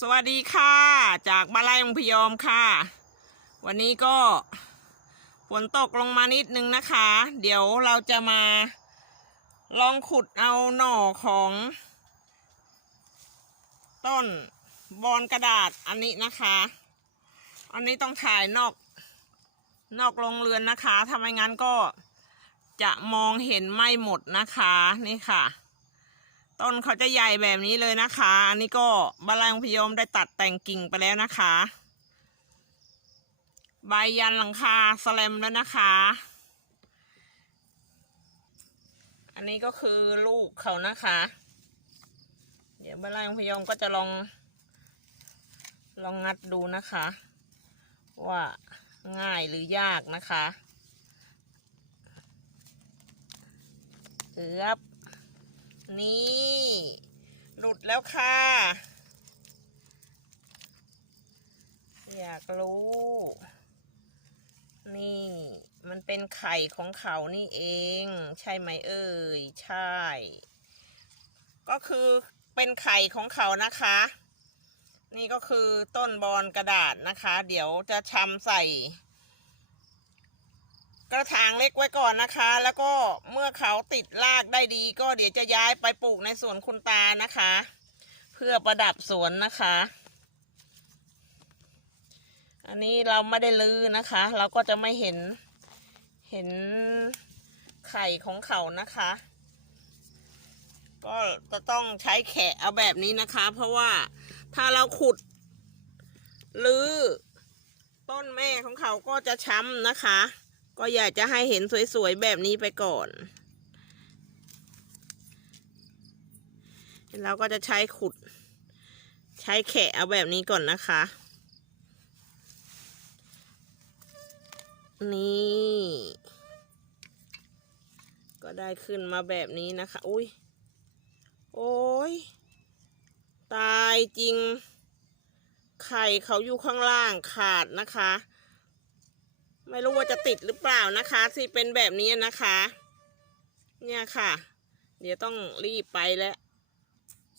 สวัสดีค่ะ จากบ้านไร่องพยอมค่ะ วันนี้ก็ฝนตกลงมานิดนึงนะคะ เดี๋ยวเราจะมาลองขุดเอาหน่อของ ต้นบอนกระดาษอันนี้นะคะ อันนี้ต้องถ่ายนอกนอกโรงเรือนนะคะถ้าไมงั้นก็จะมองเห็นไม่หมดนะคะนี่ค่ะ ต้นเขาจะใหญ่แบบนี้เลยนะคะ อันนี้ก็บาลายองพยมได้ตัดแต่งกิ่งไปแล้วนะคะ ใบยันหลังคาสแลมแล้วนะคะ อันนี้ก็คือลูกเขานะคะ เดี๋ยวบาลายองพยมก็จะลอง ลองงัดดูนะคะ ว่าง่ายหรือยากนะคะเอือบ นี่ หลุดแล้วค่ะ อยากรู้ นี่ มันเป็นไข่ของเขานี่เอง ใช่ไหมเอ่ย ใช่ ก็คือเป็นไข่ของเขานะคะ นี่ก็คือต้นบอนกระดาษนะคะ เดี๋ยวจะชำใส่ กระถางเล็กไว้ก่อนนะคะ แล้วก็เมื่อเขาติดรากได้ดี ก็เดี๋ยวจะย้ายไปปลูกในสวนคุณตานะคะ เพื่อประดับสวนนะคะ อันนี้เราไม่ได้ลื้อนะคะ เราก็จะไม่เห็นเห็นไข่ของเขานะคะ ก็จะต้องใช้แขะเอาแบบนี้นะคะ เพราะว่าถ้าเราขุดลื้อต้นแม่ของเขาก็จะช้ำนะคะ ก็อยากจะให้เห็นสวยๆแบบนี้ไปก่อน เราก็จะใช้ขุด ใช้แขะเอาแบบนี้ก่อนนะคะ นี่ ก็ได้ขึ้นมาแบบนี้นะคะ อุ้ย โอ้ย ตายจริง ไข่เขาอยู่ข้างล่างขาดนะคะ ไม่รู้ว่าจะติดหรือเปล่านะคะที่เป็นแบบนี้นะคะ เนี่ยค่ะ เดี๋ยวต้องรีบไปแล้ว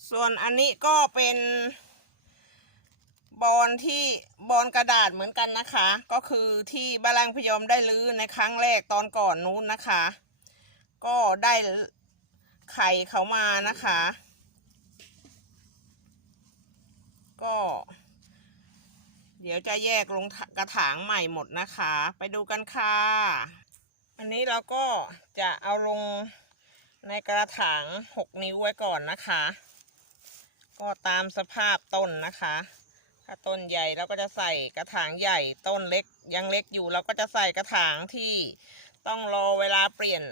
ส่วนอันนี้ก็เป็นบอลที่บอลกระดาษเหมือนกันนะคะ ก็คือที่บาลังพยอมได้ลื้อในครั้งแรกตอนก่อนนู้นนะคะ ก็ได้ไข่เขามานะคะ ก็ เดี๋ยวจะแยกลงกระถางใหม่หมดนะคะ ไปดูกันค่ะ อันนี้เราก็จะเอาลงในกระถางหกนิ้วไว้ก่อนนะคะ ก็ตามสภาพต้นนะคะ ถ้าต้นใหญ่เราก็จะใส่กระถางใหญ่ต้นเล็กยังเล็กอยู่ เราก็จะใส่กระถางที่ต้องรอเวลาเปลี่ยน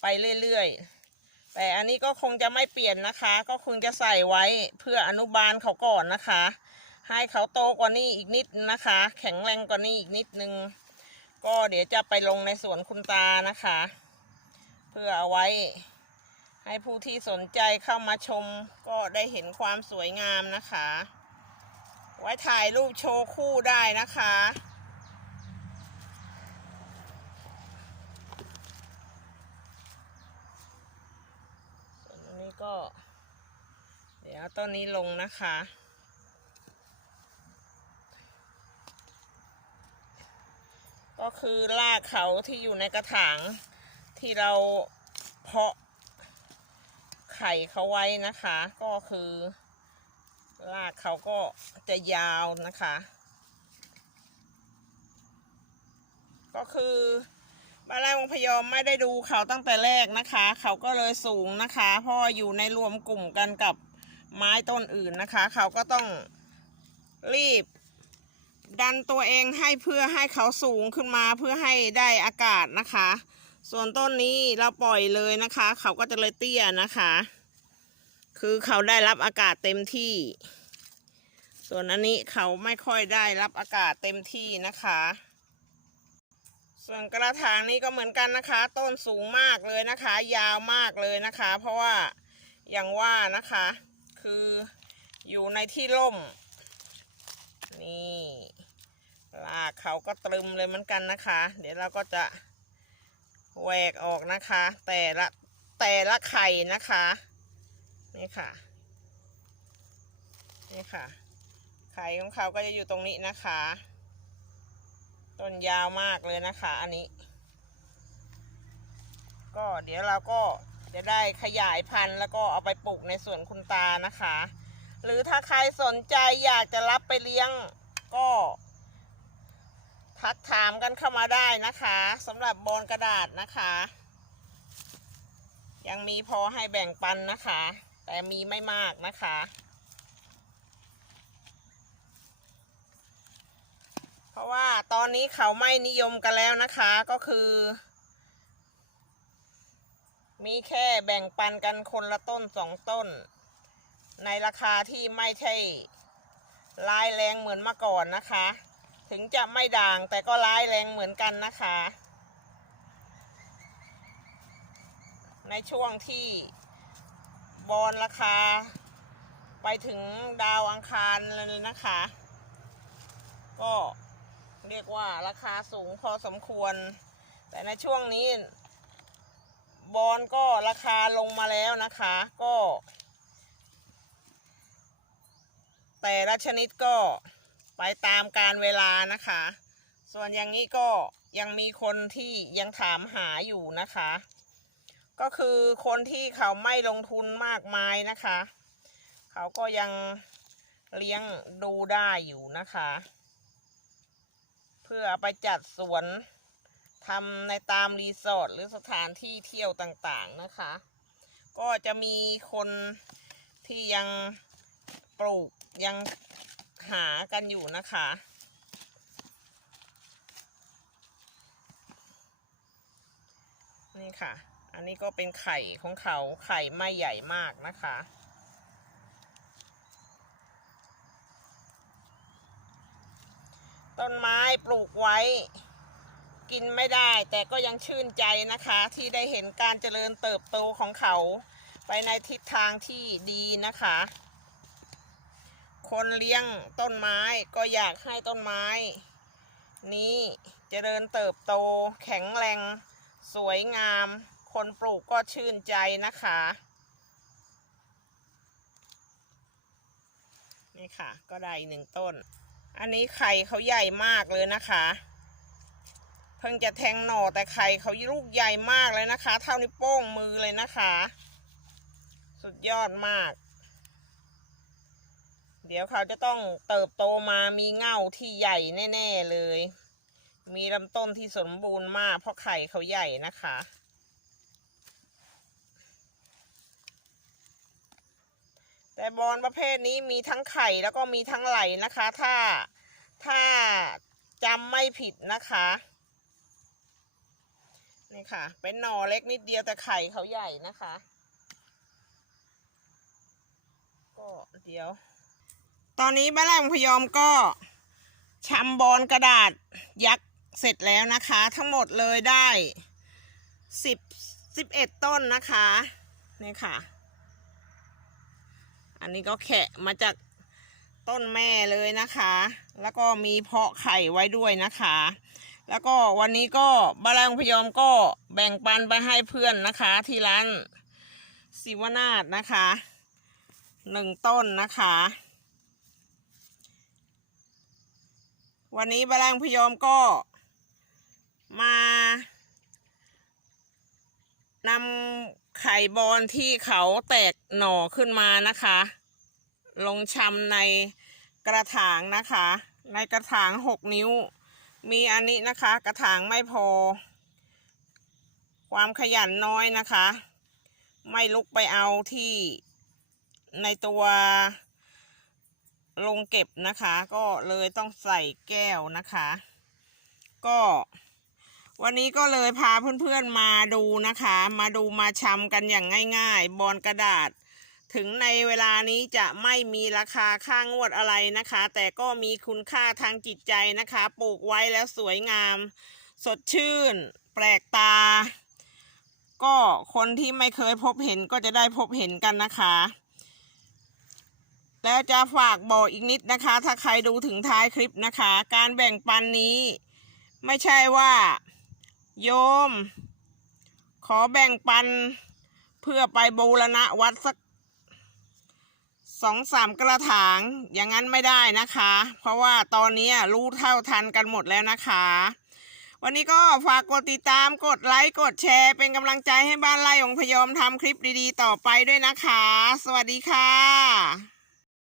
ไปเรื่อยๆ แต่อันนี้ก็คงจะไม่เปลี่ยนนะคะ ก็คงจะใส่ไว้เพื่ออนุบาลเขาก่อนนะคะ ให้เขาโตกว่านี้อีกนิดนะคะ แข็งแรงกว่านี้อีกนิดนึง ก็เดี๋ยวจะไปลงในสวนคุณตานะคะ เพื่อเอาไว้ ให้ผู้ที่สนใจเข้ามาชม ก็ได้เห็นความสวยงามนะคะ ไว้ถ่ายรูปโชว์คู่ได้นะคะส่วนอันนี้ก็ เดี๋ยวต้นนี้ลงนะคะ ก็คือรากเขาที่อยู่ในกระถางที่เราเพาะไข่เขาไว้นะคะ ก็คือรากเขาก็จะยาวนะคะ ก็คือบาลายวงพยอมไม่ได้ดูเขาตั้งแต่แรกนะคะ เขาก็เลยสูงนะคะเพราะว่าอยู่ในรวมกลุ่มกันกับไม้ต้นอื่นนะคะ เขาก็ต้องรีบ ดันตัวเองให้เพื่อให้เขาสูงขึ้นมาเพื่อให้ได้อากาศนะคะ ส่วนต้นนี้เราปล่อยเลยนะคะ เขาก็จะเลยเตี้ยนะคะ คือเขาได้รับอากาศเต็มที่ ส่วนอันนี้เขาไม่ค่อยได้รับอากาศเต็มที่นะคะ ส่วนกระถางนี้ก็เหมือนกันนะคะ ต้นสูงมากเลยนะคะ ยาวมากเลยนะคะ เพราะว่าอย่างว่านะคะ คืออยู่ในที่ร่มนี่ เขาก็ตรึมเลยเหมือนกันนะคะ เดี๋ยวเราก็จะแหวกออกนะคะ แต่ละแต่ละไข่นะคะนี่ค่ะนี่ค่ะ ไข่ของเขาก็จะอยู่ตรงนี้นะคะ ต้นยาวมากเลยนะคะ อันนี้ ก็เดี๋ยวเราก็จะได้ขยายพันธุ์แล้วก็เอาไปปลูกในสวนคุณตานะคะ หรือถ้าใครสนใจอยากจะรับไปเลี้ยงก็ ทักถามกันเข้ามาได้นะคะสำหรับบอนกระดาษนะคะ ยังมีพอให้แบ่งปันนะคะ แต่มีไม่มากนะคะเพราะว่าตอนนี้เขาไม่นิยมกันแล้วนะคะก็คือ มีแค่แบ่งปันกันคนละต้นสองต้น ในราคาที่ไม่ใช่ร้ายแรงเหมือนเมื่อก่อนนะคะ ถึงจะไม่ด่างแต่ก็ร้ายแรงเหมือนกันนะคะ ในช่วงที่บอลราคา ไปถึงดาวอังคารเลยนะคะ ก็เรียกว่าราคาสูงพอสมควร แต่ในช่วงนี้บอลก็ราคาลงมาแล้วนะคะ ก็ แต่ละชนิดก็ ไปตามการเวลานะคะ ส่วนอย่างนี้ก็ยังมีคนที่ยังถามหาอยู่นะคะ ก็คือคนที่เขาไม่ลงทุนมากมายนะคะ เขาก็ยังเลี้ยงดูได้อยู่นะคะ เพื่อไปจัดสวนทำในตามรีสอร์ทหรือสถานที่เที่ยวต่างๆนะคะ ก็จะมีคนที่ยังปลูกยัง หากันอยู่นะคะ นี่ค่ะ อันนี้ก็เป็นไข่ของเขาไข่ไม่ใหญ่มากนะคะ ต้นไม้ปลูกไว้กินไม่ได้แต่ก็ยังชื่นใจนะคะ ที่ได้เห็นการเจริญเติบโตของเขา ไปในทิศทางที่ดีนะคะ คนเลี้ยงต้นไม้ก็อยากให้ต้นไม้ นี้เจริญเติบโตแข็งแรง สวยงาม คนปลูกก็ชื่นใจนะคะ นี่ค่ะ ก็ได้อีกหนึ่งต้น อันนี้ไข่เขาใหญ่มากเลยนะคะ เพิ่งจะแทงหน่อแต่ไข่เขาลูกใหญ่มากเลยนะคะ เท่านิ้วโป้งมือเลยนะคะ สุดยอดมาก เดี๋ยวเขาจะต้องเติบโตมามีเง่าที่ใหญ่แน่ ๆเลย มีลำต้นที่สมบูรณ์มาก เพราะไข่เขาใหญ่นะคะแต่บอลประเภทนี้มีทั้งไข่แล้วก็มีทั้งไหลนะคะ ถ้าถ้าจำไม่ผิดนะคะนี่ค่ะ เป็นหน่อเล็กนิดเดียวแต่ไข่เขาใหญ่นะคะ ก็เดี๋ยว ตอนนี้บ้านแรกพยอมก็ชำบอลกระดาษยักษ์เสร็จแล้วนะคะ ทั้งหมดเลยได้สิบสิบเอ็ดต้นนะคะนี่ค่ะ อันนี้ก็แขะมาจากต้นแม่เลยนะคะ แล้วก็มีเพาะไข่ไว้ด้วยนะคะ แล้วก็วันนี้ก็บาลังพยอมก็แบ่งปันไปให้เพื่อนนะคะ ที่ร้านศิวนาถนะคะหนึ่งต้นนะคะ วันนี้บาลังพยอมก็มานำไข่บอลที่เขาแตกหน่อขึ้นมานะคะ ลงชำในกระถางนะคะ ในกระถางหกนิ้ว มีอันนี้นะคะ กระถางไม่พอ ความขยันน้อยนะคะ ไม่ลุกไปเอาที่ในตัว ลงเก็บนะคะ ก็เลยต้องใส่แก้วนะคะ ก็ วันนี้ก็เลยพาเพื่อนๆมาดูนะคะ มาดูมาชำกันอย่างง่าย ๆ บอลกระดาษ ถึงในเวลานี้จะไม่มีราคาค่างวดอะไรนะคะ แต่ก็มีคุณค่าทางจิตใจนะคะ ปลูกไว้แล้วสวยงาม สดชื่น แปลกตา ก็คนที่ไม่เคยพบเห็นก็จะได้พบเห็นกันนะคะ แล้วจะฝากบอกอีกนิดนะคะ ถ้าใครดูถึงท้ายคลิปนะคะ การแบ่งปันนี้ ไม่ใช่ว่า โยม ขอแบ่งปัน เพื่อไปบูรณะวัดสักสองสามกระถางอย่างนั้นไม่ได้นะคะ เพราะว่าตอนนี้รู้เท่าทันกันหมดแล้วนะคะ วันนี้ก็ฝากกดติดตามกดไลค์กดแชร์ เป็นกำลังใจให้บ้านไร่องพยอมทำคลิปดีๆ ต่อไปด้วยนะคะ สวัสดีค่ะ